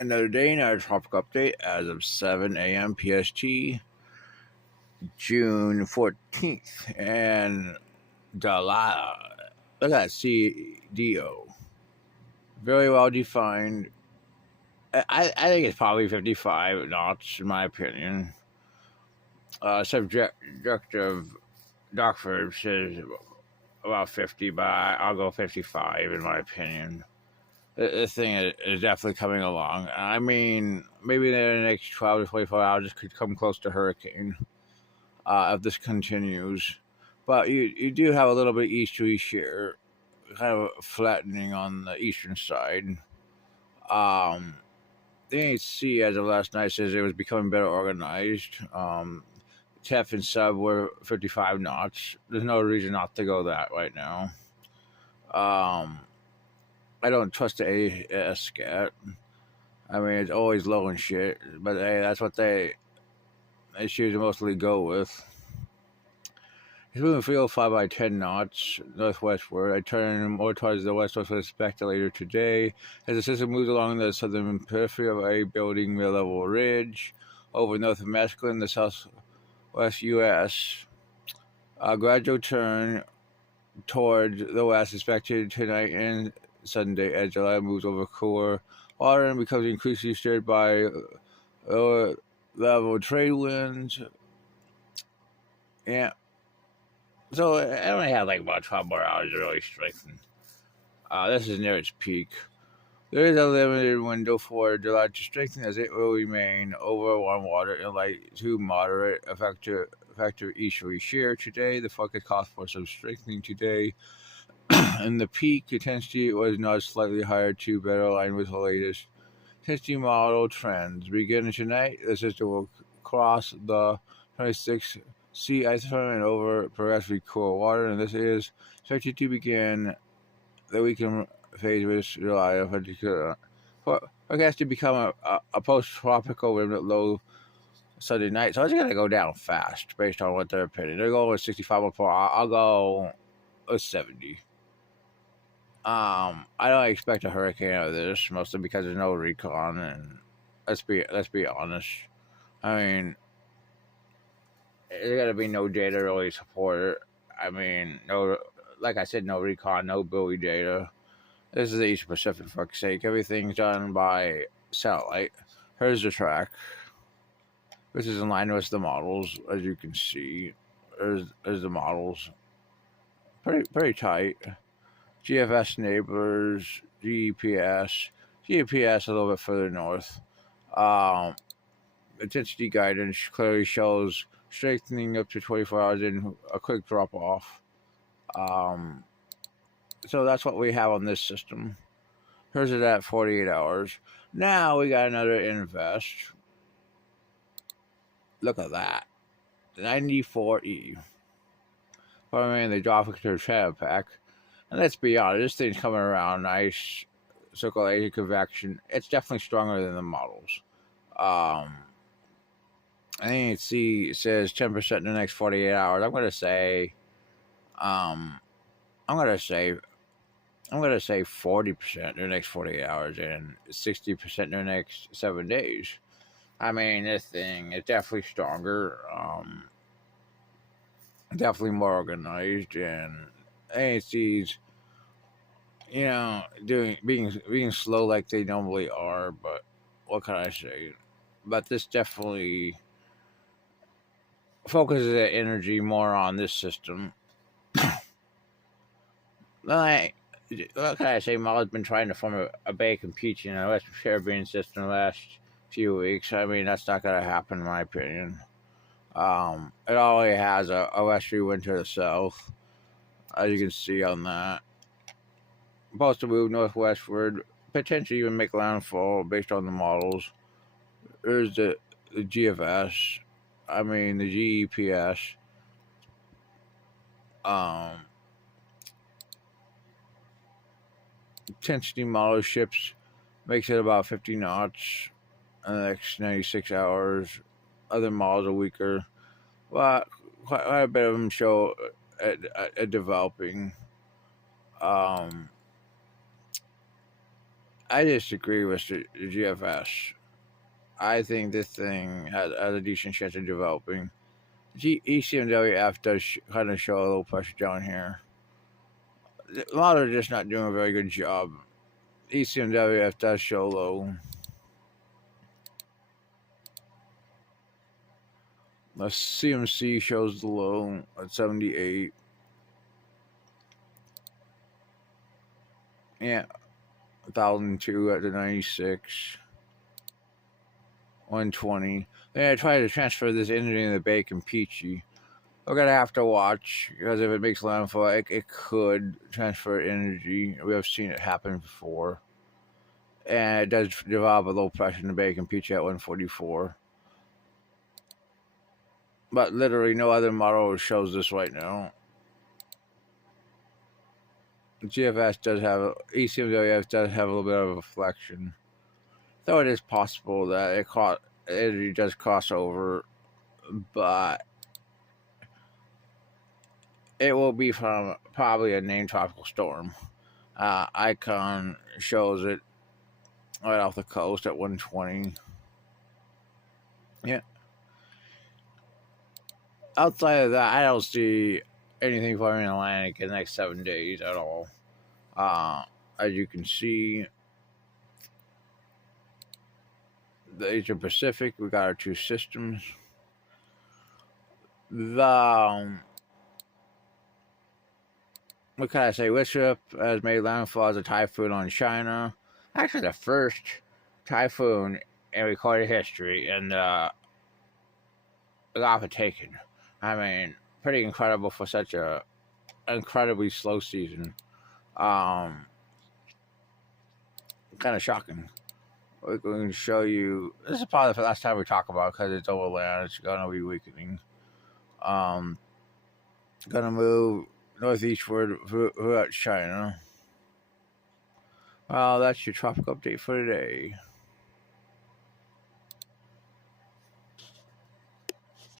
Another day, another tropic update as of 7 a.m. PST, June 14th. And Delilah, look at that CDO. Very well defined. I think it's probably 55 knots, in my opinion. Subjective Darkford says about 50, but I'll go 55, in my opinion. This thing is definitely coming along. I mean, maybe in the next 12 to 24 hours, this could come close to hurricane if this continues. But you do have a little bit easterly shear, kind of flattening on the eastern side. Um, the NHC, as of last night, says it was becoming better organized. TEF and sub were 55 knots. There's no reason not to go that right now. I don't trust the ASCAT. I mean, it's always low and shit, but hey, that's what they choose to mostly go with. He's moving 305 by 10 knots northwestward. I turn more towards the west-west expect later today as the system moves along the southern periphery of a building mid-level ridge over North Mexico in the southwest U.S. A gradual turn toward the west expected tonight and Sunday as July moves over cooler water and becomes increasingly stirred by lower level trade winds. Yeah. So I only have like about 12 more hours to really strengthen. This is near its peak. There is a limited window for July to strengthen as it will remain over warm water and light to moderate effective easterly shear today. The focus calls for some strengthening today. And the peak intensity was not slightly higher to better align with the latest intensity model trends. Beginning tonight, the system will cross the 26 sea ice front and over progressively cool water, and this is expected to begin the weekend phase with July of particular. Forecast to become a post-tropical remnant low Sunday night, so it's going to go down fast based on what they're opinion. They're going with 65 before. I'll go with 70. I don't expect a hurricane out of this, mostly because there's no recon, and let's be honest. I mean, there's gotta be no data really support it. I mean, no, like I said, no recon, no buoy data. This is the East Pacific, for fuck's sake. Everything's done by satellite. Here's the track. This is in line with the models, as you can see. There's the models. Pretty tight. GFS neighbors, GPS a little bit further north. Intensity guidance clearly shows strengthening up to 24 hours and a quick drop off. So that's what we have on this system. Here's it at 48 hours. Now we got another invest. Look at that. 94E. But I mean, they drop it to a shadow pack. And let's be honest, this thing's coming around nice. Circulating convection. It's definitely stronger than the models. I think it says 10% in the next 48 hours. I'm gonna say 40% in the next 48 hours and 60% in the next 7 days. I mean, this thing is definitely stronger. Definitely more organized, and ANC's, being slow like they normally are. But what can I say? But this definitely focuses the energy more on this system. Like, what can I say? Maul's been trying to form a Bacon Peach in a West Caribbean system the last few weeks. I mean, that's not going to happen, in my opinion. It already has a westerly wind to the south, as you can see on that. Supposed to move northwestward, potentially even make landfall based on the models. There's the GFS. I mean, the GEPS. Intensity model ships makes it about 50 knots in the next 96 hours. Other models are weaker. Well, quite a bit of them show a developing. I disagree with the GFS. I think this thing has a decent chance of developing. ECMWF does kind of show a little pressure down here. A lot are just not doing a very good job. ECMWF does show low. The CMC shows the low at 78. Yeah, 1,002 at the 96. 120. Then I try to transfer this into the bacon peachy. We're gonna have to watch because if it makes landfall, it could transfer energy. We have seen it happen before, and it does develop a low pressure in the bacon peachy at 144. But literally no other model shows this right now. GFS does have ECMWF does have a little bit of a flexion, though it is possible that energy does cross over, but it will be from probably a named tropical storm. Icon shows it right off the coast at 120. Yeah. Outside of that, I don't see anything forming in Atlantic in the next 7 days at all. As you can see, the Asia Pacific, we got our two systems. What can I say? Wiship has made landfall as a typhoon on China. Actually, the first typhoon in recorded history, and got taken. I mean, pretty incredible for such a incredibly slow season. Kind of shocking. We're going to show you. This is probably the last time we talk about it because it's overland. It's gonna be weakening. Gonna move northeastward throughout China. Well, that's your tropical update for today.